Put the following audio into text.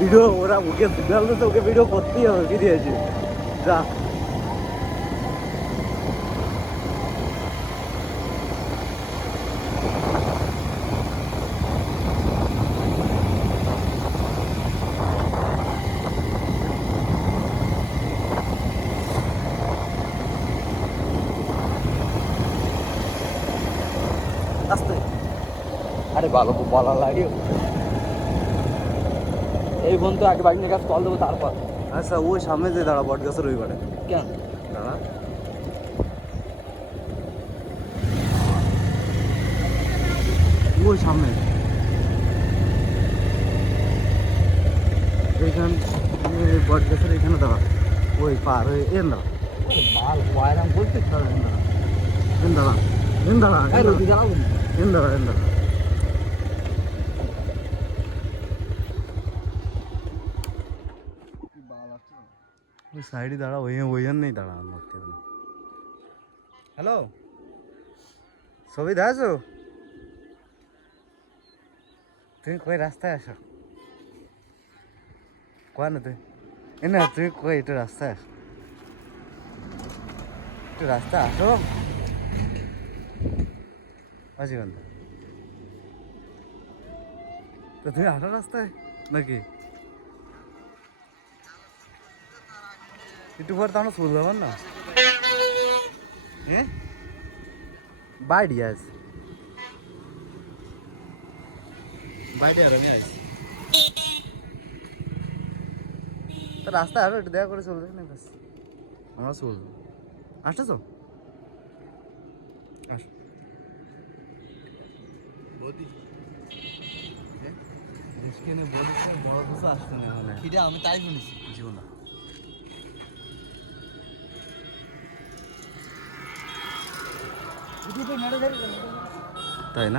Video ওরা ওকে signal দিতে ওকে video করতেই হবে কি দিয়েছে যা আস্তে আরে ভালো বলা লাগে এই বোন তো আগে বাইক নিয়ে কাজ কল দেবো তারপর। আচ্ছা ওই সামনে যে দাঁড়া বট গাছের ওই পারে কেন দাঁড়া ওই সামনে এইখান বট গাছের এখানে দাঁড়া ওই পার হয়ে এন দাঁড়া মাল কয়রাম বলতে দাঁড়া এন দাঁড়া এন দাঁড়া রোদি দাঁড়াবো এন দাঁড়া এন দাঁড়া ওই সাইডে দাঁড়া ওইখান নেই দাঁড়া হ্যালো ছবি দেখো তুমি কই রাস্তায় আসো কয় না তুই না তুমি কই একটু রাস্তায় আসো একটু রাস্তায় আসো বাজিগন্ধ তো তুমি হাঁটো রাস্তায় নাকি একটু পরে তো আমরা চলে যাবার না হ্যাঁ বাইরে আস বাইরে আর আমি আছি তো রাস্তায় আরো একটু দেখা করে চলে যাক না বাস আমরা চলবো আসতেছো আসো বৌদি দেশকে বৌদি বড় কিছু আসতে নেই মানে আমি তাই শুনেছি জীবন না তাই না